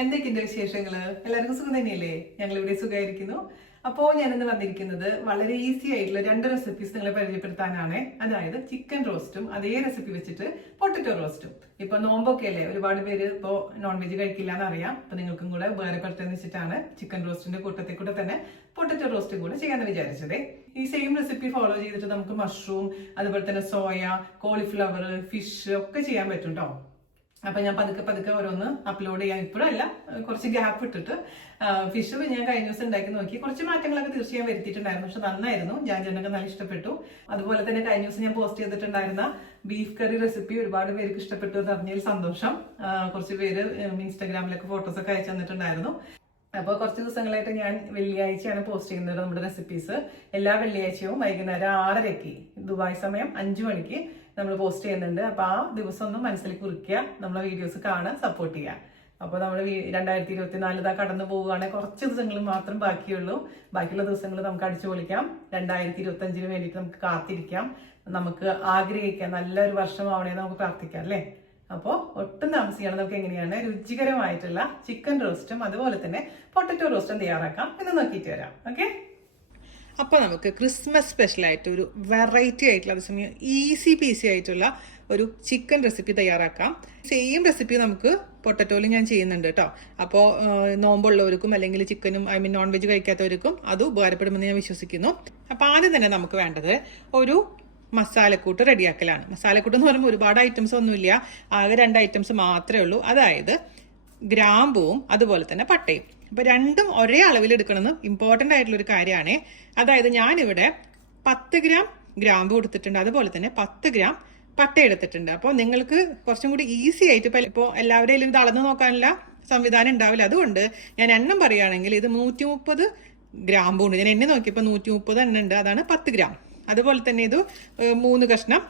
എന്തൊക്കെയുണ്ട് വിശേഷങ്ങള്? എല്ലാവർക്കും സുഖം തന്നെയല്ലേ? ഞങ്ങൾ ഇവിടെ സുഖമായിരിക്കുന്നു. അപ്പോൾ ഞാനിന്ന് വന്നിരിക്കുന്നത് വളരെ ഈസി ആയിട്ടുള്ള 2 റെസിപ്പീസ് നിങ്ങളെ പരിചയപ്പെടുത്താനാണ്. അതായത് ചിക്കൻ റോസ്റ്റും അതേ റെസിപ്പി വെച്ചിട്ട് പൊട്ടറ്റോ റോസ്റ്റും. ഇപ്പൊ നോമ്പൊക്കെ അല്ലേ, ഒരുപാട് പേര് ഇപ്പോൾ നോൺ വെജ് കഴിക്കില്ല എന്നറിയാം. അപ്പൊ നിങ്ങൾക്കും കൂടെ ഉപകാരപ്പെടുത്തുന്ന വെച്ചിട്ടാണ് ചിക്കൻ റോസ്റ്റിന്റെ കൂട്ടത്തിൽ കൂടെ തന്നെ പൊട്ടറ്റോ റോസ്റ്റും കൂടെ ചെയ്യാന്ന് വിചാരിച്ചത്. ഈ സെയിം റെസിപ്പി ഫോളോ ചെയ്തിട്ട് നമുക്ക് മഷ്റൂം, അതുപോലെ തന്നെ സോയ, കോളിഫ്ലവർ, ഫിഷ് ഒക്കെ ചെയ്യാൻ പറ്റും കേട്ടോ. അപ്പൊ ഞാൻ പതുക്കെ ഓരോന്ന് അപ്ലോഡ് ചെയ്യാൻ ഇപ്പോഴല്ല, കുറച്ച് ഗ്യാപ്പ് ഇട്ടിട്ട്. ഫിഷ് ഞാൻ കഴിഞ്ഞ ദിവസം ഉണ്ടാക്കി നോക്കി, കുറച്ച് മാറ്റങ്ങളൊക്കെ തീർച്ചയായും വരുത്തിയിട്ടുണ്ടായിരുന്നു. പക്ഷെ നന്നായിരുന്നു, ജാൻജനൊക്കെ നല്ല ഇഷ്ടപ്പെട്ടു. അതുപോലെ തന്നെ കഴിഞ്ഞ ദിവസം ഞാൻ പോസ്റ്റ് ചെയ്തിട്ടുണ്ടായിരുന്ന ബീഫ് കറി റെസിപ്പി ഒരുപാട് പേർക്ക് ഇഷ്ടപ്പെട്ടു എന്ന് അറിഞ്ഞതിൽ സന്തോഷം. കുറച്ച് പേര് ഇൻസ്റ്റാഗ്രാമിലൊക്കെ ഫോട്ടോസ് ഒക്കെ അയച്ചു തന്നിട്ടുണ്ടായിരുന്നു. അപ്പോൾ കുറച്ച് ദിവസങ്ങളായിട്ട് ഞാൻ വെള്ളിയാഴ്ചയാണ് പോസ്റ്റ് ചെയ്യുന്നത് നമ്മുടെ റെസിപ്പീസ്. എല്ലാ വെള്ളിയാഴ്ചയും വൈകുന്നേരം 6:30 ദുബായ് സമയം 5 മണിക്ക് നമ്മൾ പോസ്റ്റ് ചെയ്യുന്നുണ്ട്. അപ്പൊ ആ ദിവസം ഒന്ന് മനസ്സിൽ കുറിക്കുക, നമ്മളെ വീഡിയോസ് കാണാൻ സപ്പോർട്ട് ചെയ്യുക. അപ്പോൾ നമ്മൾ 2024 കടന്നു പോവുകയാണെങ്കിൽ കുറച്ച് ദിവസങ്ങൾ മാത്രം ബാക്കിയുള്ളൂ. ബാക്കിയുള്ള ദിവസങ്ങൾ നമുക്ക് അടിച്ചു പൊളിക്കാം. 2025 വേണ്ടിയിട്ട് നമുക്ക് കാത്തിരിക്കാം, നമുക്ക് ആഗ്രഹിക്കാം. നല്ലൊരു വർഷമാവണേ നമുക്ക് പ്രാർത്ഥിക്കാം അല്ലേ? അപ്പോൾ ഒട്ടും താമസിക്കാണ് നമുക്ക് എങ്ങനെയാണ് രുചികരമായിട്ടുള്ള ചിക്കൻ റോസ്റ്റും അതുപോലെ തന്നെ പൊട്ടറ്റോ റോസ്റ്റും തയ്യാറാക്കാം എന്ന് നോക്കിയിട്ട് വരാം. ഓക്കെ, അപ്പോൾ നമുക്ക് ക്രിസ്മസ് സ്പെഷ്യൽ ആയിട്ട് ഒരു വെറൈറ്റി ആയിട്ടുള്ള അതേസമയം ഈസി പീസി ആയിട്ടുള്ള ഒരു ചിക്കൻ റെസിപ്പി തയ്യാറാക്കാം. സെയിം റെസിപ്പി നമുക്ക് പൊട്ടറ്റോയിൽ ഞാൻ ചെയ്യുന്നുണ്ട് കേട്ടോ. അപ്പോൾ നോമ്പുള്ളവർക്കും അല്ലെങ്കിൽ ചിക്കനും നോൺ വെജ് കഴിക്കാത്തവർക്കും അത് ഉപകാരപ്പെടുമെന്ന് ഞാൻ വിശ്വസിക്കുന്നു. അപ്പോൾ ആദ്യം തന്നെ നമുക്ക് വേണ്ടത് ഒരു മസാലക്കൂട്ട് റെഡിയാക്കലാണ്. മസാലക്കൂട്ട് എന്ന് പറയുമ്പോൾ ഒരുപാട് ഐറ്റംസ് ഒന്നുമില്ല, ആകെ 2 ഐറ്റംസ് മാത്രമേ ഉള്ളൂ. അതായത് ഗ്രാമ്പൂവും അതുപോലെ തന്നെ പട്ടയും. അപ്പൊ രണ്ടും ഒരേ അളവിൽ എടുക്കണമെന്ന് ഇമ്പോർട്ടൻ്റ് ആയിട്ടുള്ള ഒരു കാര്യമാണ്. അതായത് ഞാനിവിടെ 10 ഗ്രാം ഗ്രാമ്പു എടുത്തിട്ടുണ്ട്, അതുപോലെ തന്നെ 10 ഗ്രാം പട്ട എടുത്തിട്ടുണ്ട്. അപ്പോൾ നിങ്ങൾക്ക് കുറച്ചും കൂടി ഈസി ആയിട്ട് ഇപ്പോൾ എല്ലാവരെയും ഇത് അളന്ന് നോക്കാനുള്ള സംവിധാനം ഉണ്ടാവില്ല. അതുകൊണ്ട് ഞാൻ എണ്ണം പറയുകയാണെങ്കിൽ ഇത് 130 ഗ്രാമ്പു ഉണ്ട്. ഞാൻ എണ്ണ നോക്കിയപ്പോൾ 130 എണ്ണ ഉണ്ട്, അതാണ് 10 ഗ്രാം. അതുപോലെ തന്നെ ഇത് 3 കഷ്ണം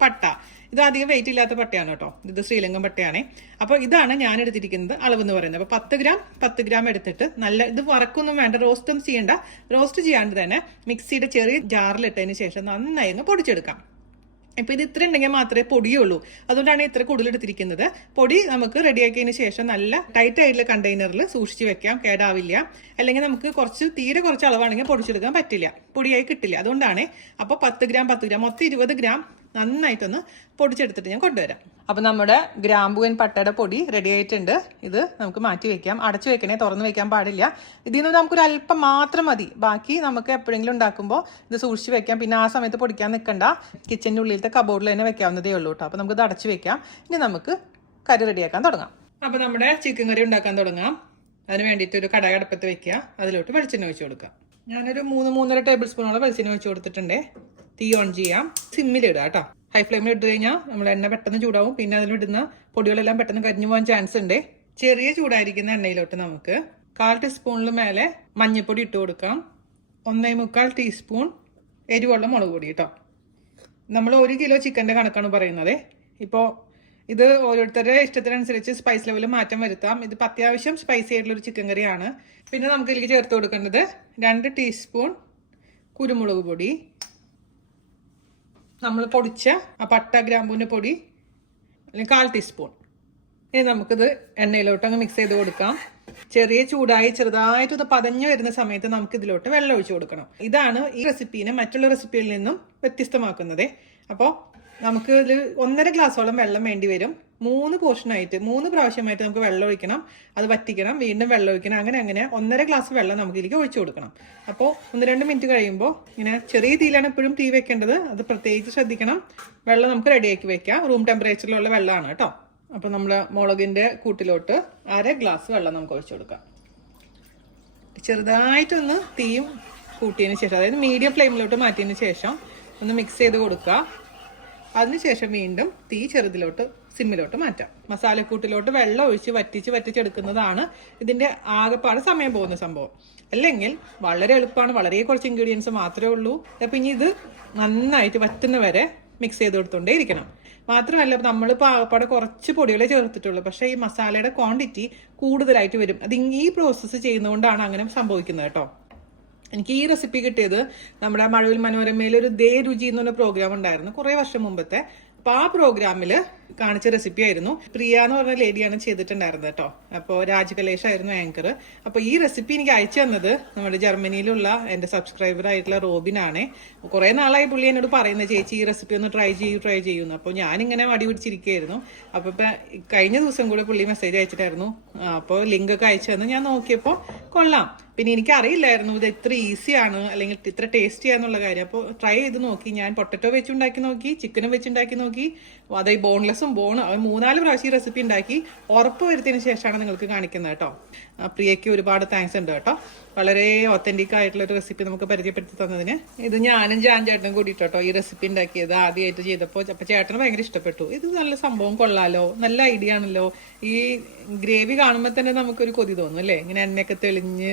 പട്ട. ഇത് അധികം വെയിറ്റ് ഇല്ലാത്ത പട്ടയാണ് കേട്ടോ, ഇത് ശ്രീലങ്കൻ പട്ടയാണ്. അപ്പോൾ ഇതാണ് ഞാൻ എടുത്തിരിക്കുന്നത് അളവ് എന്ന് പറയുന്നത്. അപ്പോൾ 10 ഗ്രാം എടുത്തിട്ട് നല്ല ഇത് വറക്കൊന്നും വേണ്ട, റോസ്റ്റ് ഒന്നും ചെയ്യണ്ട. റോസ്റ്റ് ചെയ്യാണ്ട് തന്നെ മിക്സിയുടെ ചെറിയ ജാറിലിട്ടതിന് ശേഷം നന്നായി ഒന്ന് പൊടിച്ചെടുക്കാം. ഇപ്പൊ ഇത് ഇത്ര ഉണ്ടെങ്കിൽ മാത്രമേ പൊടിയുള്ളൂ, അതുകൊണ്ടാണ് ഇത്ര കൂടുതൽ എടുത്തിരിക്കുന്നത്. പൊടി നമുക്ക് റെഡിയാക്കിയതിന് ശേഷം നല്ല ടൈറ്റ് ആയിട്ടുള്ള കണ്ടെയ്നറിൽ സൂക്ഷിച്ച് വെക്കാം, കേടാവില്ല. അല്ലെങ്കിൽ നമുക്ക് തീരെ കുറച്ച് അളവാണെങ്കിൽ പൊടിച്ചെടുക്കാൻ പറ്റില്ല, പൊടിയായി കിട്ടില്ല. അതുകൊണ്ടാണ് അപ്പോൾ 10 ഗ്രാം മൊത്തം 20 ഗ്രാം നന്നായിട്ടൊന്ന് പൊടിച്ചെടുത്തിട്ട് ഞാൻ കൊണ്ടുവരാം. അപ്പൊ നമ്മുടെ ഗ്രാമ്പൂവൻ പട്ടയുടെ പൊടി റെഡി ആയിട്ടുണ്ട്. ഇത് നമുക്ക് മാറ്റി വെക്കാം. അടച്ചു വെക്കണേ, തുറന്നു വെക്കാൻ പാടില്ല. ഇതിൽ നിന്ന് നമുക്കൊരു അല്പം മാത്രം മതി, ബാക്കി നമുക്ക് എപ്പോഴെങ്കിലും ഉണ്ടാക്കുമ്പോൾ ഇത് സൂക്ഷിച്ച് വെക്കാം. പിന്നെ ആ സമയത്ത് പൊടിക്കാൻ നിൽക്കണ്ട, കിച്ചൻ്റെ ഉള്ളിലത്തെ കബോർഡിൽ തന്നെ വെക്കാവുന്നതേ ഉള്ളൂ കേട്ടോ. അപ്പൊ നമുക്ക് ഇത് അടച്ചു വെക്കാം. ഇനി നമുക്ക് കറി റെഡിയാക്കാൻ തുടങ്ങാം. അപ്പൊ നമ്മുടെ ചിക്കൻ കറി ഉണ്ടാക്കാൻ തുടങ്ങാം. അതിന് വേണ്ടിയിട്ട് ഒരു കടായി അടുപ്പത്ത് വെക്കുക, അതിലോട്ട് വെളിച്ചെണ്ണ ഒഴിച്ചു കൊടുക്കാം. ഞാനൊരു 3-3.5 ടേബിൾ സ്പൂണോളം വെളിച്ചെണ്ണ ഒഴിച്ചു കൊടുത്തിട്ടുണ്ട്. തീ ഓൺ ചെയ്യാം, സിമ്മിലിടുക കേട്ടോ. ഹൈ ഫ്ലെയിമിൽ ഇട്ട് കഴിഞ്ഞാൽ നമ്മൾ എണ്ണ പെട്ടെന്ന് ചൂടാവും, പിന്നെ അതിലിടുന്ന പൊടികളെല്ലാം പെട്ടെന്ന് കരിഞ്ഞു പോകാൻ ചാൻസ് ഉണ്ട്. ചെറിയ ചൂടായിരിക്കുന്ന എണ്ണയിലോട്ട് നമുക്ക് 1/4 ടീസ്പൂണിൽ മേലെ മഞ്ഞൾപ്പൊടി ഇട്ട് കൊടുക്കാം. 1.25 ടീസ്പൂൺ എരിവുള്ള മുളക് പൊടി കേട്ടോ. നമ്മൾ 1 കിലോ ചിക്കൻ്റെ കണക്കാണ് പറയുന്നത്. ഇപ്പോൾ ഇത് ഓരോരുത്തരുടെ ഇഷ്ടത്തിനനുസരിച്ച് സ്പൈസ് ലെവൽ മാറ്റം വരുത്താം. ഇതിപ്പോൾ അത്യാവശ്യം സ്പൈസി ആയിട്ടുള്ളൊരു ചിക്കൻ കറിയാണ്. പിന്നെ നമുക്ക് ഇതിലേക്ക് ചേർത്ത് കൊടുക്കേണ്ടത് 2 ടീസ്പൂൺ കുരുമുളക് പൊടി, നമ്മൾ പൊടിച്ച ആ പട്ട ഗ്രാമ്പൂവിൻ്റെ പൊടി അല്ലെങ്കിൽ 1/4 ടീസ്പൂൺ. ഇനി നമുക്കിത് എണ്ണയിലോട്ട് അങ്ങ് മിക്സ് ചെയ്ത് കൊടുക്കാം. ചെറിയ ചൂടായി ചെറുതായിട്ട് ഇത് പതഞ്ഞു വരുന്ന സമയത്ത് നമുക്ക് ഇതിലോട്ട് വെള്ളം ഒഴിച്ചു കൊടുക്കണം. ഇതാണ് ഈ റെസിപ്പീനെ മറ്റുള്ള റെസിപ്പിയിൽ നിന്നും വ്യത്യസ്തമാക്കുന്നത്. അപ്പോൾ നമുക്ക് ഇതിൽ 1.5 ഗ്ലാസോളം വെള്ളം വേണ്ടി വരും. 3 പോർഷനായിട്ട് 3 പ്രാവശ്യമായിട്ട് നമുക്ക് വെള്ളം ഒഴിക്കണം, അത് വറ്റിക്കണം, വീണ്ടും വെള്ളം ഒഴിക്കണം. അങ്ങനെ 1.5 ഗ്ലാസ് വെള്ളം നമുക്ക് ഇതിലേക്ക് ഒഴിച്ചു കൊടുക്കണം. അപ്പോൾ 1-2 മിനിറ്റ് കഴിയുമ്പോൾ ഇങ്ങനെ ചെറിയ തീയിലാണ് എപ്പോഴും തീ വെക്കേണ്ടത്, അത് പ്രത്യേകിച്ച് ശ്രദ്ധിക്കണം. വെള്ളം നമുക്ക് റെഡിയാക്കി വെക്കാം. റൂം ടെമ്പറേച്ചറിലുള്ള വെള്ളമാണ് കേട്ടോ. അപ്പോൾ നമ്മൾ മുളകിൻ്റെ കൂട്ടിലോട്ട് 1/2 ഗ്ലാസ് വെള്ളം നമുക്ക് ഒഴിച്ചു കൊടുക്കാം. ചെറുതായിട്ടൊന്ന് തീയും കൂട്ടിയതിന് ശേഷം, അതായത് മീഡിയം ഫ്ലെയിമിലോട്ട് മാറ്റിയതിന് ശേഷം ഒന്ന് മിക്സ് ചെയ്ത് കൊടുക്കുക. അതിനുശേഷം വീണ്ടും തീ ചെറുതിലോട്ട് സിമ്മിലോട്ട് മാറ്റാം. മസാലക്കൂട്ടിലോട്ട് വെള്ളം ഒഴിച്ച് വറ്റിച്ചെടുക്കുന്നതാണ് ഇതിന്റെ ആകെപ്പാട് സമയം പോകുന്ന സംഭവം. അല്ലെങ്കിൽ വളരെ എളുപ്പമാണ്, വളരെ കുറച്ച് ഇൻഗ്രീഡിയൻസ് മാത്രമേ ഉള്ളൂ. അപ്പം ഇനി ഇത് നന്നായിട്ട് വറ്റുന്ന വരെ മിക്സ് ചെയ്ത് കൊടുത്തോണ്ടേ ഇരിക്കണം. മാത്രമല്ല നമ്മളിപ്പോൾ ആകെപ്പാടെ കുറച്ച് പൊടികളെ ചേർത്തിട്ടുള്ളൂ, പക്ഷേ ഈ മസാലയുടെ ക്വാണ്ടിറ്റി കൂടുതലായിട്ട് വരും. അത് ഈ പ്രോസസ്സ് ചെയ്യുന്നതുകൊണ്ടാണ് അങ്ങനെ സംഭവിക്കുന്നത് കേട്ടോ. എനിക്ക് ഈ റെസിപ്പി കിട്ടിയത് നമ്മുടെ മഴവിൽ മനോരമയിൽ ഒരു ദേ രുചി എന്ന് പറഞ്ഞ പ്രോഗ്രാം ഉണ്ടായിരുന്നു കുറേ വർഷം മുമ്പത്തെ. അപ്പൊ ആ പ്രോഗ്രാമില് കാണിച്ച റെസിപ്പി ആയിരുന്നു. പ്രിയ എന്ന് പറഞ്ഞ ലേഡിയാണ് ചെയ്തിട്ടുണ്ടായിരുന്നത് കേട്ടോ. അപ്പോൾ രാജകലേഷ് ആയിരുന്നു ആങ്കർ. അപ്പൊ ഈ റെസിപ്പി എനിക്ക് അയച്ചു തന്നത് നമ്മുടെ ജർമ്മനിയിലുള്ള എന്റെ സബ്സ്ക്രൈബർ ആയിട്ടുള്ള റോബിനാണ്. കുറെ നാളായി പുള്ളി എന്നോട് പറയുന്നത്, ചേച്ചി ഈ റെസിപ്പി ഒന്ന് ട്രൈ ചെയ്യുന്നു. അപ്പോൾ ഞാനിങ്ങനെ മടി പിടിച്ചിരിക്കുകയായിരുന്നു. അപ്പൊ ഇപ്പൊ കഴിഞ്ഞ ദിവസം കൂടെ പുള്ളി മെസ്സേജ് അയച്ചിട്ടായിരുന്നു. അപ്പോൾ ലിങ്ക് ഒക്കെ അയച്ചു തന്നു. ഞാൻ നോക്കിയപ്പോൾ കൊള്ളാം. പിന്നെ എനിക്ക് അറിയില്ലായിരുന്നു ഇത് ഇത്ര ഈസിയാണ് അല്ലെങ്കിൽ ഇത്ര ടേസ്റ്റി ആണെന്നുള്ള കാര്യം. അപ്പോൾ ട്രൈ ചെയ്ത് നോക്കി. ഞാൻ പൊട്ടറ്റോ വെച്ചുണ്ടാക്കി നോക്കി, ചിക്കനും വെച്ചുണ്ടാക്കി നോക്കി, അത് ബോൺലെസ്സും 3-4 പ്രാവശ്യം ഈ റെസിപ്പി ഉണ്ടാക്കി ഉറപ്പ് വരുത്തിയതിന് ശേഷമാണ് നിങ്ങൾക്ക് കാണിക്കുന്നത് കേട്ടോ. പ്രിയയ്ക്ക് ഒരുപാട് താങ്ക്സ് ഉണ്ട് കേട്ടോ. വളരെ ഒത്തന്റിക് ആയിട്ടുള്ള ഒരു റെസിപ്പി നമുക്ക് പരിചയപ്പെടുത്തി തന്നതിന്. ഇത് ഞാനും ചേട്ടനും കൂടിയിട്ട് കേട്ടോ ഈ റെസിപ്പി ഉണ്ടാക്കിയത് ആദ്യമായിട്ട് ചെയ്തപ്പോൾ. അപ്പൊ ചേട്ടന് ഭയങ്കര ഇഷ്ടപ്പെട്ടു. ഇത് നല്ല സംഭവം കൊള്ളാലോ, നല്ല ഐഡിയ ആണല്ലോ. ഈ ഗ്രേവി കാണുമ്പോൾ തന്നെ നമുക്കൊരു കൊതി തോന്നും അല്ലേ, ഇങ്ങനെ എണ്ണയൊക്കെ തെളിഞ്ഞ്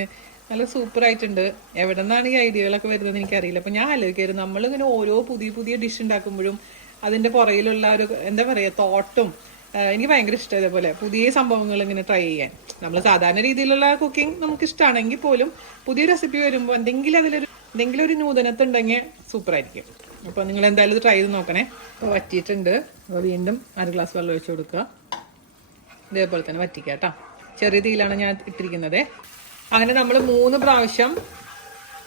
നല്ല സൂപ്പർ ആയിട്ടുണ്ട്. എവിടെ നിന്നാണ് ഈ ഐഡിയകളൊക്കെ വരുന്നത് എനിക്കറിയില്ല. അപ്പൊ ഞാൻ ആലോചിക്കായിരുന്നു, നമ്മളിങ്ങനെ ഓരോ പുതിയ ഡിഷ് ഉണ്ടാക്കുമ്പോഴും അതിന്റെ പുറകിലുള്ള ഒരു എന്താ പറയാ തോട്ടും എനിക്ക് ഭയങ്കര ഇഷ്ടം. ഇതേപോലെ പുതിയ സംഭവങ്ങൾ ഇങ്ങനെ ട്രൈ ചെയ്യാൻ. നമ്മൾ സാധാരണ രീതിയിലുള്ള കുക്കിംഗ് നമുക്ക് ഇഷ്ടമാണെങ്കിൽ പോലും പുതിയ റെസിപ്പി വരുമ്പോൾ എന്തെങ്കിലും ഒരു ന്യൂനത ഉണ്ടെങ്കിൽ സൂപ്പർ ആയിരിക്കും. അപ്പൊ നിങ്ങൾ എന്തായാലും ഇത് ട്രൈ ചെയ്ത് നോക്കണേ. അപ്പോൾ വറ്റിയിട്ടുണ്ട്. അപ്പോൾ വീണ്ടും 1 ഗ്ലാസ് വെള്ളം ഒഴിച്ചു കൊടുക്കുക. ഇതേപോലെ തന്നെ വറ്റിക്കുക കേട്ടോ. ചെറിയ തീയിലാണ് ഞാൻ ഇട്ടിരിക്കുന്നത്. അങ്ങനെ നമ്മൾ 3 പ്രാവശ്യം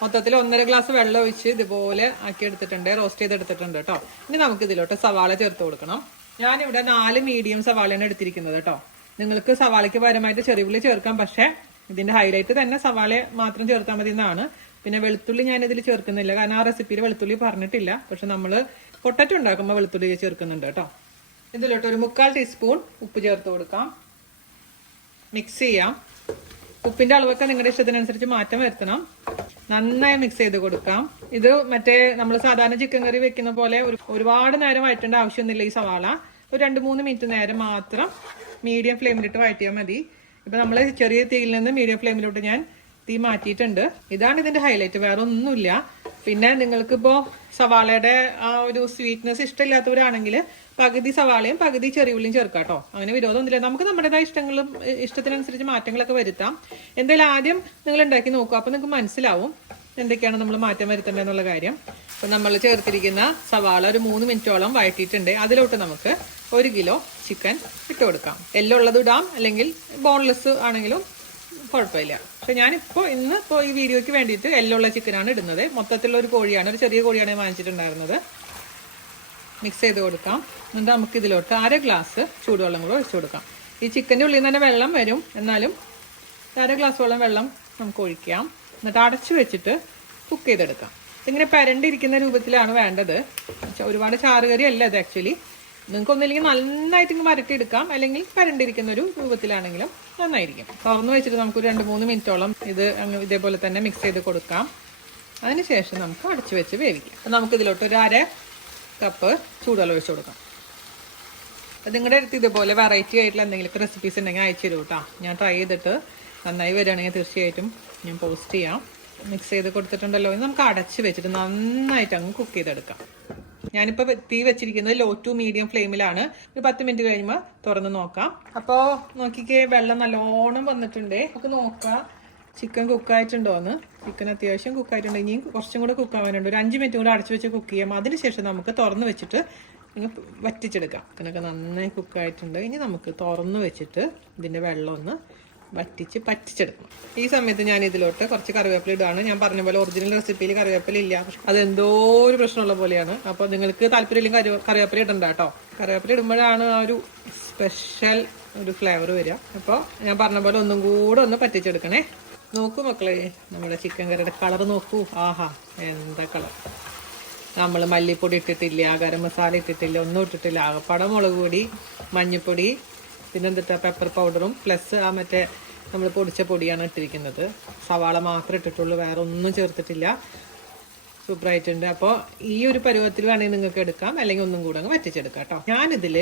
മൊത്തത്തിൽ 1.5 ഗ്ലാസ് വെള്ളം ഒഴിച്ച് ഇതുപോലെ ആക്കി എടുത്തിട്ടുണ്ട്, റോസ്റ്റ് ചെയ്തെടുത്തിട്ടുണ്ട് കേട്ടോ. ഇനി നമുക്ക് ഇതിലോട്ട് സവാള ചേർത്ത് കൊടുക്കണം. ഞാനിവിടെ 4 മീഡിയം സവാളയാണ് എടുത്തിരിക്കുന്നത് കേട്ടോ. നിങ്ങൾക്ക് സവാളയ്ക്ക് പകരമായിട്ട് ചെറിയ ഉള്ളി ചേർക്കാം, പക്ഷെ ഇതിന്റെ ഹൈലൈറ്റ് തന്നെ സവാള മാത്രം ചേർത്താൽ മതി എന്നാണ്. പിന്നെ വെളുത്തുള്ളി ഞാൻ ഇതിൽ ചേർക്കുന്നില്ല, കാരണം ആ റെസിപ്പിയിൽ വെളുത്തുള്ളി പറഞ്ഞിട്ടില്ല. പക്ഷെ നമ്മൾ പൊട്ടറ്റോ ഉണ്ടാക്കുമ്പോൾ വെളുത്തുള്ളി ചേർക്കുന്നുണ്ട് കേട്ടോ. ഇതിലോട്ട് ഒരു 1/4 ടീസ്പൂൺ ഉപ്പ് ചേർത്ത് കൊടുക്കാം. മിക്സ് ചെയ്യാം. ഉപ്പിന്റെ അളവൊക്കെ നിങ്ങളുടെ ഇഷ്ടത്തിനനുസരിച്ച് മാറ്റം വരുത്തണം. നന്നായി മിക്സ് ചെയ്ത് കൊടുക്കാം. ഇത് മറ്റേ നമ്മൾ സാധാരണ ചിക്കൻ കറി വെക്കുന്ന പോലെ ഒരുപാട് നേരം വഴറ്റേണ്ട ആവശ്യമൊന്നുമില്ല. ഈ സവാള ഒരു 2-3 മിനിറ്റ് നേരം മാത്രം മീഡിയം ഫ്ലെയിമിലിട്ട് വഴറ്റിയാൽ മതി. ഇപ്പൊ നമ്മൾ ചെറിയ തീയിൽ നിന്ന് മീഡിയം ഫ്ലെയിമിലോട്ട് ഞാൻ തീ മാറ്റിയിട്ടുണ്ട്. ഇതാണ് ഇതിന്റെ ഹൈലൈറ്റ്, വേറെ ഒന്നുമില്ല. പിന്നെ നിങ്ങൾക്കിപ്പോ സവാളയുടെ ആ ഒരു സ്വീറ്റ്നെസ് ഇഷ്ടമില്ലാത്തവരാണെങ്കിൽ പകുതി സവാളയും പകുതി ചെറിയുള്ളിയും ചേർക്കാം കേട്ടോ. അങ്ങനെ വിരോധമൊന്നുമില്ല. നമുക്ക് നമ്മുടേതായ ഇഷ്ടത്തിനനുസരിച്ച് മാറ്റങ്ങളൊക്കെ വരുത്താം. എന്തായാലും ആദ്യം നിങ്ങൾ ഉണ്ടാക്കി നോക്കുക, അപ്പൊ നിങ്ങൾക്ക് മനസ്സിലാവും എന്തൊക്കെയാണ് നമ്മൾ മാറ്റം വരുത്തേണ്ടതെന്നുള്ള കാര്യം. അപ്പൊ നമ്മൾ ചേർത്തിരിക്കുന്ന സവാള ഒരു 3 മിനിറ്റോളം വഴറ്റിയിട്ടുണ്ട്. അതിലോട്ട് നമുക്ക് 1 കിലോ ചിക്കൻ ഇട്ട് കൊടുക്കാം. എല്ലുള്ളത് ഇടാം, അല്ലെങ്കിൽ ബോൺലെസ് ആണെങ്കിലും കുഴപ്പമില്ല. പക്ഷെ ഞാനിപ്പോൾ ഇന്നിപ്പോൾ ഈ വീഡിയോയ്ക്ക് വേണ്ടിയിട്ട് എല്ലുള്ള ചിക്കനാണ് ഇടുന്നത്. മൊത്തത്തിലുള്ള ഒരു കോഴിയാണ്, ഒരു ചെറിയ കോഴിയാണ് വാങ്ങിച്ചിട്ടുണ്ടായിരുന്നത്. മിക്സ് ചെയ്ത് കൊടുക്കാം. എന്നിട്ട് നമുക്ക് ഇതിലോട്ട് 1/2 ഗ്ലാസ് ചൂടുവെള്ളം കൂടെ ഒഴിച്ചു കൊടുക്കാം. ഈ ചിക്കൻ്റെ ഉള്ളിൽ നിന്ന് തന്നെ വെള്ളം വരും, എന്നാലും 1/2 ഗ്ലാസോളം വെള്ളം നമുക്ക് ഒഴിക്കാം. എന്നിട്ട് അടച്ചു വെച്ചിട്ട് കുക്ക് ചെയ്തെടുക്കാം. ഇതിങ്ങനെ പരണ്ടിരിക്കുന്ന രൂപത്തിലാണ് വേണ്ടത്. ഒരുപാട് ചാറുകറി അല്ല ഇത് ആക്ച്വലി. നിങ്ങൾക്ക് ഒന്നില്ലെങ്കിൽ നന്നായിട്ട് ഇങ്ങനെ വരട്ടിയെടുക്കാം, അല്ലെങ്കിൽ പരണ്ടിരിക്കുന്ന ഒരു രൂപത്തിലാണെങ്കിലും നന്നായിരിക്കും. തുറന്നു വെച്ചിട്ട് നമുക്ക് 2-3 മിനിറ്റോളം ഇത് ഇതേപോലെ തന്നെ മിക്സ് ചെയ്ത് കൊടുക്കാം. അതിനുശേഷം നമുക്ക് അടച്ചു വെച്ച് വേവിക്കാം. അപ്പം നമുക്ക് ഇതിലോട്ട് ഒരു 1/2 കപ്പ് ചൂടുവെള്ളം ഒഴിച്ചു കൊടുക്കാം. അപ്പം നിങ്ങളുടെ അടുത്ത് ഇതുപോലെ വെറൈറ്റി ആയിട്ടുള്ള എന്തെങ്കിലും റെസിപ്പീസ് ഉണ്ടെങ്കിൽ അയച്ചു തരൂ കേട്ടോ. ഞാൻ ട്രൈ ചെയ്തിട്ട് നന്നായി വരികയാണെങ്കിൽ തീർച്ചയായിട്ടും ഞാൻ പോസ്റ്റ് ചെയ്യാം. മിക്സ് ചെയ്ത് കൊടുത്തിട്ടുണ്ടല്ലോ, നമുക്ക് അടച്ച് വെച്ചിട്ട് നന്നായിട്ട് അങ്ങ് കുക്ക് ചെയ്തെടുക്കാം. ഞാനിപ്പോൾ തീ വെച്ചിരിക്കുന്നത് ലോ ടു മീഡിയം ഫ്ലെയിമിലാണ്. ഒരു 10 മിനിറ്റ് കഴിയുമ്പോൾ തുറന്ന് നോക്കാം. അപ്പോൾ നോക്കിക്കേ, വെള്ളം നല്ലോണം വന്നിട്ടുണ്ട്. നമുക്ക് നോക്കാം ചിക്കൻ കുക്കായിട്ടുണ്ടോന്ന്. ചിക്കൻ അത്യാവശ്യം കുക്കായിട്ടുണ്ട്. ഇനിയും കുറച്ചും കൂടെ കുക്കാവാനുണ്ട്. ഒരു 5 മിനിറ്റ് കൂടെ അടച്ചു വെച്ച് കുക്ക് ചെയ്യാം. അതിനുശേഷം നമുക്ക് തുറന്ന് വെച്ചിട്ട് വറ്റിച്ചെടുക്കാം. ചിക്കനൊക്കെ നന്നായി കുക്കായിട്ടുണ്ട്. ഇനി നമുക്ക് തുറന്ന് വെച്ചിട്ട് ഇതിൻ്റെ വെള്ളം ഒന്ന് പറ്റിച്ചെടുക്കണം. ഈ സമയത്ത് ഞാൻ ഇതിലോട്ട് കുറച്ച് കറിവേപ്പില ഇടുകയാണ്. ഞാൻ പറഞ്ഞ പോലെ ഒറിജിനൽ റെസിപ്പിയിൽ കറിവേപ്പില ഇല്ല, അതെന്തോ ഒരു പ്രശ്നമുള്ള പോലെയാണ്. അപ്പോൾ നിങ്ങൾക്ക് താല്പര്യമില്ലെങ്കിൽ കറിവേപ്പില ഇടണ്ട കേട്ടോ. കറിവേപ്പില ഇടുമ്പോഴാണ് ആ ഒരു സ്പെഷ്യൽ ഒരു ഫ്ലേവർ വരിക. അപ്പോൾ ഞാൻ പറഞ്ഞ പോലെ ഒന്നും കൂടെ ഒന്ന് പറ്റിച്ചെടുക്കണേ. നോക്കൂ മക്കളെ, നമ്മുടെ ചിക്കൻ കറിയുടെ കളർ നോക്കൂ. ആഹാ, എന്താ കളർ! നമ്മൾ മല്ലിപ്പൊടി ഇട്ടിട്ടില്ല, ഗരം മസാല ഇട്ടിട്ടില്ല, ഒന്നും ഇട്ടിട്ടില്ല. ആകപ്പാടെ മുളക് പൊടി, മഞ്ഞൾപ്പൊടി, പിന്നെന്തിട്ടാ പെപ്പർ പൗഡറും പ്ലസ് ആ മറ്റേ നമ്മൾ പൊടിച്ച പൊടിയാണ് ഇട്ടിരിക്കുന്നത്. സവാള മാത്രമേ ഇട്ടിട്ടുള്ളൂ, വേറെ ഒന്നും ചേർത്തിട്ടില്ല. സൂപ്പറായിട്ടുണ്ട്. അപ്പോൾ ഈ ഒരു പരുവത്തിൽ വേണമെങ്കിൽ നിങ്ങൾക്ക് എടുക്കാം, അല്ലെങ്കിൽ ഒന്നും കൂടെ അങ്ങ് വറ്റിച്ചെടുക്കാം കേട്ടോ. ഞാനിതിൽ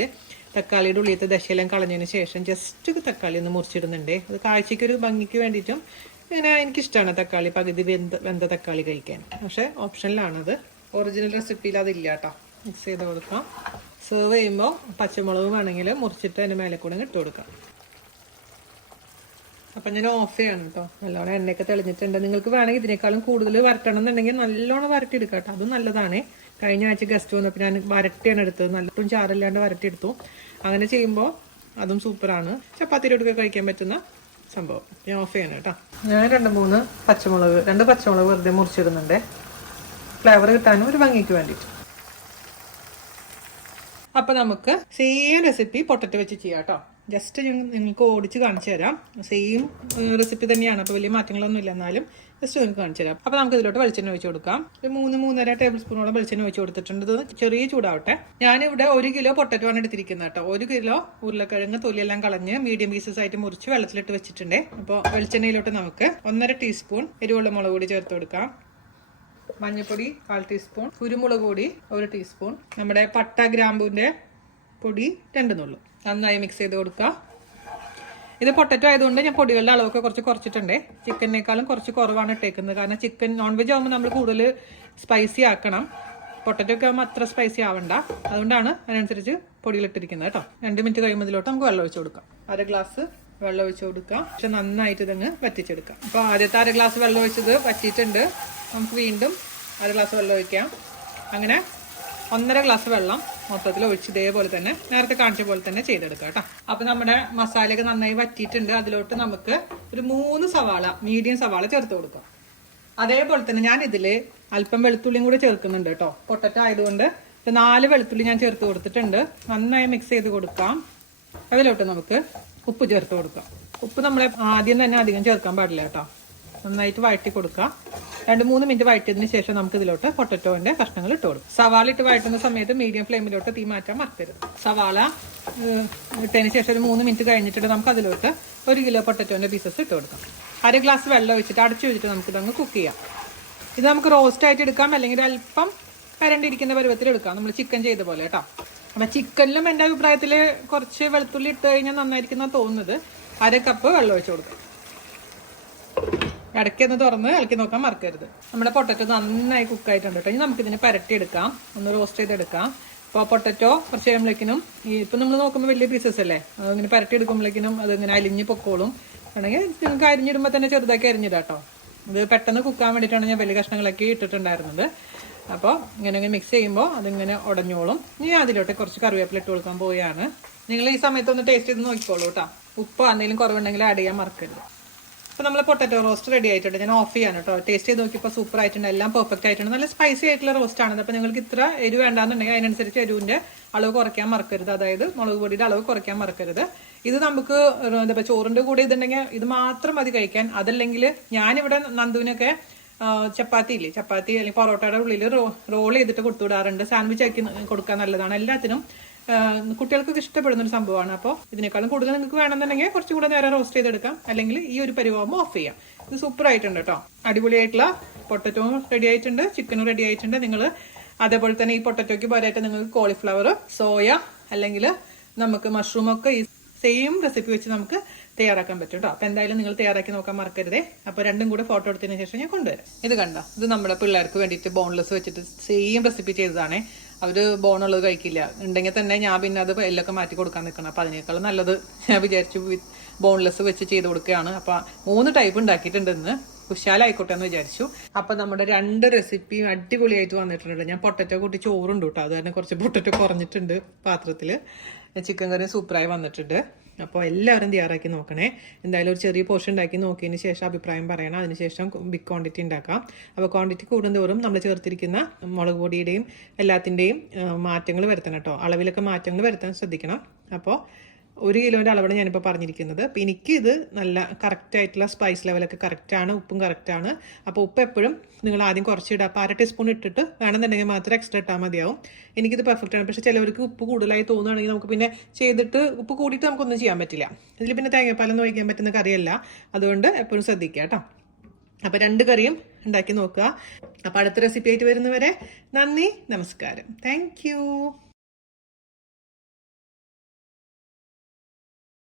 തക്കാളിയുടെ ഉള്ളിലത്തെ ദശയെല്ലാം കളഞ്ഞതിന് ശേഷം ജസ്റ്റ് തക്കാളി ഒന്ന് മുറിച്ചിടുന്നുണ്ട്. അത് കാഴ്ചയ്ക്കൊരു ഭംഗിക്ക് വേണ്ടിയിട്ടും ഇങ്ങനെ എനിക്കിഷ്ടമാണ് തക്കാളി പകുതി വെന്ത തക്കാളി കഴിക്കാൻ. പക്ഷേ ഓപ്ഷനിലാണത്, ഒറിജിനൽ റെസിപ്പിയിൽ അതില്ല കേട്ടോ. മിക്സ് ചെയ്ത് കൊടുക്കാം. സെർവ് ചെയ്യുമ്പോൾ പച്ചമുളക് വേണമെങ്കിൽ മുറിച്ചിട്ട് അതിൻ്റെ മേലെ കൂടെ ഇട്ട് കൊടുക്കാം. അപ്പം ഞാൻ ഓഫ് ചെയ്യണം കേട്ടോ. നല്ലോണം എണ്ണയൊക്കെ തെളിഞ്ഞിട്ടുണ്ട്. നിങ്ങൾക്ക് വേണമെങ്കിൽ ഇതിനേക്കാളും കൂടുതൽ വരട്ടണം എന്നുണ്ടെങ്കിൽ നല്ലോണം വരട്ടിയെടുക്കാം കേട്ടോ, അതും നല്ലതാണ്. കഴിഞ്ഞ ആഴ്ച ഗസ്റ്റ് വന്നപ്പോൾ ഞാൻ വരട്ടിയാണ് എടുത്തത്, നല്ലോണം ചാറില്ലാണ്ട് വരട്ടിയെടുത്തു. അങ്ങനെ ചെയ്യുമ്പോൾ അതും സൂപ്പറാണ്. ചപ്പാത്തിയിലൊക്കെ കഴിക്കാൻ പറ്റുന്ന സംഭവം. ഞാൻ ഓഫ് ചെയ്യണം കേട്ടോ. ഞാൻ 2 പച്ചമുളക് വെറുതെ മുറിച്ചിടുന്നുണ്ട്, ഫ്ലേവർ കിട്ടാനും ഒരു ഭംഗിക്ക് വേണ്ടിയിട്ട്. അപ്പം നമുക്ക് സെയിം റെസിപ്പി പൊട്ടറ്റോ വെച്ച് ചെയ്യാം കേട്ടോ. ജസ്റ്റ് നിങ്ങൾക്ക് ഓടിച്ച് കാണിച്ചു തരാം. സെയിം റെസിപ്പി തന്നെയാണ്, അപ്പോൾ വലിയ മാറ്റങ്ങളൊന്നും ഇല്ല, എന്നാലും ജസ്റ്റ് നിങ്ങൾക്ക് കാണിച്ചു തരാം. അപ്പോൾ നമുക്ക് ഇതിലോട്ട് വെളിച്ചെണ്ണ ഒഴിച്ച് കൊടുക്കാം. ഒരു 3-3.5 ടേബിൾ സ്പൂണോളം വെളിച്ചെണ്ണ ഒഴിച്ച് കൊടുത്തിട്ടുണ്ട്. ഇത് ചെറിയ ചൂടാവട്ടെ. ഞാനിവിടെ 1 കിലോ പൊട്ടറ്റോ ആണ് എടുത്തിരിക്കുന്നത് കേട്ടോ. 1 കിലോ ഉരുളക്കിഴങ്ങ് തൊലിയെല്ലാം കളഞ്ഞ് മീഡിയം പീസസ് ആയിട്ട് മുറിച്ച് വെള്ളത്തിലിട്ട് വെച്ചിട്ടുണ്ട്. അപ്പോൾ വെളിച്ചെണ്ണയിലോട്ട് നമുക്ക് 1.5 ടീസ്പൂൺ എരിവുള്ള മുളക് പൊടി ചേർത്ത് കൊടുക്കാം. മഞ്ഞൾപ്പൊടി 1/4 ടീസ്പൂൺ, കുരുമുളക് പൊടി 1 ടീസ്പൂൺ, നമ്മുടെ പട്ട ഗ്രാമ്പൂവിൻ്റെ പൊടി 2 നുള്ളു. നന്നായി മിക്സ് ചെയ്ത് കൊടുക്കുക. ഇത് പൊട്ടറ്റോ ആയതുകൊണ്ട് ഞാൻ പൊടികളുടെ അളവൊക്കെ കുറച്ചിട്ടുണ്ട്. ചിക്കനേക്കാളും കുറച്ച് കുറവാണ് ഇട്ടേക്കുന്നത്. കാരണം ചിക്കൻ നോൺ വെജ് ആകുമ്പോൾ നമ്മൾ കൂടുതൽ സ്പൈസി ആക്കണം. പൊട്ടറ്റോ ഒക്കെ ആകുമ്പോൾ അത്ര സ്പൈസി ആവണ്ട, അതുകൊണ്ടാണ് അതിനനുസരിച്ച് പൊടിയിലിട്ടിരിക്കുന്നത് കേട്ടോ. 2 മിനിറ്റ് കഴിയുമ്പോൾ ഇതിലോട്ട് നമുക്ക് വെള്ളം ഒഴിച്ച് കൊടുക്കാം. 1/2 ഗ്ലാസ് വെള്ളം ഒഴിച്ച് കൊടുക്കാം. പക്ഷെ നന്നായിട്ട് ഇതങ്ങ് വറ്റിച്ചെടുക്കാം. അപ്പോൾ ആദ്യത്തെ 1/2 ഗ്ലാസ് വെള്ളം ഒഴിച്ചത് വറ്റിയിട്ടുണ്ട്. നമുക്ക് വീണ്ടും 1/2 ഗ്ലാസ് വെള്ളം ഒഴിക്കാം. അങ്ങനെ 1.5 ഗ്ലാസ് വെള്ളം മൊത്തത്തിൽ ഒഴിച്ച് ഇതേപോലെ തന്നെ നേരത്തെ കാണിച്ച പോലെ തന്നെ ചെയ്തെടുക്കാം കേട്ടോ. അപ്പം നമ്മുടെ മസാലയൊക്കെ നന്നായി വറ്റിയിട്ടുണ്ട്. അതിലോട്ട് നമുക്ക് ഒരു 3 സവാള, മീഡിയം സവാള ചേർത്ത് കൊടുക്കാം. അതേപോലെ തന്നെ ഞാൻ ഇതിൽ അല്പം വെളുത്തുള്ളിയും കൂടി ചേർക്കുന്നുണ്ട് കേട്ടോ. പൊട്ടറ്റോ ആയതുകൊണ്ട് 4 വെളുത്തുള്ളി ഞാൻ ചേർത്ത് കൊടുത്തിട്ടുണ്ട്. നന്നായി മിക്സ് ചെയ്ത് കൊടുക്കാം. അതിലോട്ട് നമുക്ക് ഉപ്പ് ചേർത്ത് കൊടുക്കാം. ഉപ്പ് നമ്മൾ ആദ്യം തന്നെ അധികം ചേർക്കാൻ പാടില്ല കേട്ടോ. നന്നായിട്ട് വഴറ്റി കൊടുക്കുക. 2-3 മിനിറ്റ് വഴറ്റിയതിന് ശേഷം നമുക്ക് ഇതിലോട്ട് പൊട്ടറ്റോന്റെ കഷ്ണങ്ങൾ ഇട്ട് കൊടുക്കും. സവാള ഇട്ട് വഴറ്റുന്ന സമയത്ത് മീഡിയം ഫ്ലെയിമിലോട്ട് തീ മാറ്റാൻ മറക്കരുത്. സവാള ഇട്ടതിന് ശേഷം ഒരു 3 മിനിറ്റ് കഴിഞ്ഞിട്ട് നമുക്ക് അതിലോട്ട് 1 കിലോ പൊട്ടറ്റോന്റെ പീസസ് ഇട്ട് കൊടുക്കാം. 1/2 ഗ്ലാസ് വെള്ളം ഒഴിച്ചിട്ട് അടച്ചു വെച്ചിട്ട് നമുക്ക് ഇതങ്ങ് കുക്ക് ചെയ്യാം. ഇത് നമുക്ക് റോസ്റ്റ് ആയിട്ട് എടുക്കാം, അല്ലെങ്കിൽ അല്പം പരണ്ടിരിക്കുന്ന പരുവത്തിൽ എടുക്കാം, നമ്മൾ ചിക്കൻ ചെയ്ത പോലെ കേട്ടോ. അപ്പം ചിക്കനിലും എൻ്റെ അഭിപ്രായത്തിൽ കുറച്ച് വെളുത്തുള്ളി ഇട്ട് കഴിഞ്ഞാൽ നന്നായിരിക്കുന്ന തോന്നുന്നത്. 1/2 കപ്പ് വെള്ളം ഒഴിച്ച് കൊടുക്കാം. ഇടയ്ക്കൊന്ന് തുറന്ന് ഇളക്കി നോക്കാൻ മറക്കരുത്. നമ്മുടെ പൊട്ടറ്റോ നന്നായി കുക്കായിട്ടുണ്ട് കേട്ടോ. ഇനി നമുക്കിതിനെ പരട്ടിയെടുക്കാം, ഒന്ന് റോസ്റ്റ് ചെയ്തെടുക്കാം. അപ്പോൾ പൊട്ടറ്റോ കുറച്ച് കഴിയുമ്പോഴേക്കിനും ഇപ്പം നമ്മൾ നോക്കുമ്പോൾ വലിയ പീസസ് അല്ലേ, അതിങ്ങനെ പരട്ടിയെടുക്കുമ്പോഴേക്കിനും അതിങ്ങനെ അലിഞ്ഞ് പൊക്കോളും. ആണെങ്കിൽ നിങ്ങൾക്ക് അരിഞ്ഞിടുമ്പോൾ തന്നെ ചെറുതാക്കി അരിഞ്ഞിടാം കേട്ടോ. ഇത് പെട്ടെന്ന് കുക്കാൻ വേണ്ടിയിട്ടാണ് ഞാൻ വലിയ കഷ്ണങ്ങളൊക്കെ ഇട്ടിട്ടുണ്ടായിരുന്നത്. അപ്പോൾ ഇങ്ങനെ മിക്സ് ചെയ്യുമ്പോൾ അതിങ്ങനെ ഉടഞ്ഞോളും. ഇനി അതിലോട്ട് കുറച്ച് കറിവേപ്പില ഇട്ട് കൊടുക്കാൻ പോവുകയാണ്. നിങ്ങൾ ഈ സമയത്ത് ഒന്ന് ടേസ്റ്റ് ചെയ്ത് നോക്കിക്കോളൂ കേട്ടോ. ഉപ്പ് എന്തെങ്കിലും കുറവുണ്ടെങ്കിൽ ആഡ് ചെയ്യാൻ മറക്കരുത്. അപ്പോൾ നമ്മൾ പൊട്ടറ്റോ റോസ്റ്റ് റെഡി ആയിട്ടുണ്ട്. ഞാൻ ഓഫ് ചെയ്യാണ് കേട്ടോ. ടേസ്റ്റ് ചെയ്ത് നോക്കിയപ്പോൾ സൂപ്പർ ആയിട്ടുണ്ട്, എല്ലാം പെർഫെക്റ്റ് ആയിട്ടുണ്ട്. നല്ല സ്പൈസി ആയിട്ടുള്ള റോസ്റ്റ് ആണ്. അപ്പോൾ നിങ്ങൾക്ക് ഇത്ര എരിവ് വേണ്ടാന്നുണ്ടെങ്കിൽ അതിനനുസരിച്ച് എരിവിൻ്റെ അളവ് കുറയ്ക്കാൻ മറക്കരുത്. അതായത് മുളക് പൊടിയുടെ അളവ് കുറയ്ക്കാൻ മറക്കരുത്. ഇത് നമുക്ക് എന്താ പറയുക, ചോറിൻ്റെ കൂടെ ഇതുണ്ടെങ്കിൽ ഇത് മാത്രം മതി കഴിക്കാൻ. അതല്ലെങ്കിൽ ഞാനിവിടെ നന്ദുവിനൊക്കെ ചപ്പാത്തി അല്ലെങ്കിൽ പൊറോട്ടയുടെ ഉള്ളിൽ റോൾ ചെയ്തിട്ട് കൊടുത്തുവിടാറുണ്ട്. സാൻഡ്വിച്ച് ആക്കി കൊടുക്കാൻ നല്ലതാണ്. എല്ലാത്തിനും കുട്ടികൾക്കൊക്കെ ഇഷ്ടപ്പെടുന്ന ഒരു സംഭവമാണ്. അപ്പോൾ ഇതിനേക്കാളും കൂടുതൽ നിങ്ങൾക്ക് വേണമെന്നുണ്ടെങ്കിൽ കുറച്ചും കൂടെ നേരം റോസ്റ്റ് ചെയ്തെടുക്കാം, അല്ലെങ്കിൽ ഈ ഒരു പരിവാകുമ്പോൾ ഓഫ് ചെയ്യാം. ഇത് സൂപ്പർ ആയിട്ടുണ്ട് കേട്ടോ. അടിപൊളിയായിട്ടുള്ള പൊട്ടറ്റോ റെഡി ആയിട്ടുണ്ട്, ചിക്കനും റെഡി ആയിട്ടുണ്ട്. നിങ്ങൾ അതേപോലെ തന്നെ ഈ പൊട്ടറ്റോയ്ക്ക് പോരായിട്ട് നിങ്ങൾക്ക് കോളിഫ്ലവർ, സോയ അല്ലെങ്കിൽ നമുക്ക് മഷ്റൂമൊക്കെ ഈ സെയിം റെസിപ്പി വെച്ച് നമുക്ക് തയ്യാറാക്കാൻ പറ്റും കേട്ടോ. അപ്പോൾ എന്തായാലും നിങ്ങൾ തയ്യാറാക്കി നോക്കാൻ മറക്കരുതേ. അപ്പോൾ രണ്ടും കൂടെ ഫോട്ടോ എടുത്തതിന് ശേഷം ഞാൻ കൊണ്ടുവരാം. ഇത് കണ്ടോ, ഇത് നമ്മുടെ പിള്ളേർക്ക് വേണ്ടിയിട്ട് ബോൺലെസ് വെച്ചിട്ട് സെയിം റെസിപ്പി ചെയ്തതാണേ. അവർ ബോണുള്ളത് കഴിക്കില്ല. ഉണ്ടെങ്കിൽ തന്നെ ഞാൻ പിന്നെ അത് എല്ലൊക്കെ മാറ്റി കൊടുക്കാൻ നിൽക്കണം. അപ്പോൾ അതിനേക്കാളും നല്ലത് ഞാൻ വിചാരിച്ചു ബോൺലെസ് വെച്ച് ചെയ്ത് കൊടുക്കുകയാണ്. അപ്പോൾ 3 ടൈപ്പ് ഉണ്ടാക്കിയിട്ടുണ്ടെന്ന്, കുശാലായിക്കോട്ടെ എന്ന് വിചാരിച്ചു. അപ്പോൾ നമ്മുടെ 2 റെസിപ്പിയും അടിപൊളിയായിട്ട് വന്നിട്ടുണ്ട്. ഞാൻ പൊട്ടറ്റോ കൂട്ടി ചോറുണ്ട് കേട്ടോ, അത് തന്നെ കുറച്ച് പൊട്ടറ്റോ കുറഞ്ഞിട്ടുണ്ട് പാത്രത്തിൽ. ചിക്കൻ കറി സൂപ്പറായി വന്നിട്ടുണ്ട്. അപ്പോൾ എല്ലാവരും തയ്യാറാക്കി നോക്കണേ. എന്തായാലും ഒരു ചെറിയ പോർഷൻ ഉണ്ടാക്കി നോക്കിയതിന് ശേഷം അഭിപ്രായം പറയണം. അതിനുശേഷം ബിഗ് ക്വാണ്ടിറ്റി ഉണ്ടാക്കാം. അപ്പോൾ ക്വാണ്ടിറ്റി കൂടുന്തോറും നമ്മൾ ചേർത്തിരിക്കുന്ന മുളക് പൊടിയുടെയും എല്ലാത്തിൻ്റെയും മാറ്റങ്ങൾ വരുത്തണം കേട്ടോ. അളവിലൊക്കെ മാറ്റങ്ങൾ വരുത്താൻ ശ്രദ്ധിക്കണം. അപ്പോൾ 1 കിലോൻ്റെ അളവാണ് ഞാനിപ്പോൾ പറഞ്ഞിരിക്കുന്നത്. അപ്പോൾ എനിക്കിത് നല്ല കറക്റ്റായിട്ടുള്ള സ്പൈസ് ലെവലൊക്കെ കറക്റ്റാണ്, ഉപ്പും കറക്റ്റാണ്. അപ്പോൾ ഉപ്പ് എപ്പോഴും നിങ്ങൾ ആദ്യം കുറച്ചിടുക. അപ്പോൾ 1/2 ടീസ്പൂൺ ഇട്ടിട്ട് വേണമെന്നുണ്ടെങ്കിൽ മാത്രം എക്സ്ട്രാ ഇട്ടാൽ മതിയാവും. എനിക്കിത് പെർഫെക്റ്റാണ്. പക്ഷേ ചിലവർക്ക് ഉപ്പ് കൂടുതലായി തോന്നുകയാണെങ്കിൽ നമുക്ക് പിന്നെ ചെയ്തിട്ട് ഉപ്പ് കൂടിയിട്ട് നമുക്കൊന്നും ചെയ്യാൻ പറ്റില്ല. ഇതിൽ പിന്നെ തേങ്ങാപ്പാലൊന്നും ഒഴിക്കാൻ പറ്റുന്ന കറിയല്ല, അതുകൊണ്ട് എപ്പോഴും ശ്രദ്ധിക്കുക കേട്ടോ. അപ്പോൾ 2 കറിയും ഉണ്ടാക്കി നോക്കുക. അപ്പോൾ അടുത്ത റെസിപ്പി ആയിട്ട് വരുന്നവരെ നന്ദി, നമസ്കാരം. താങ്ക്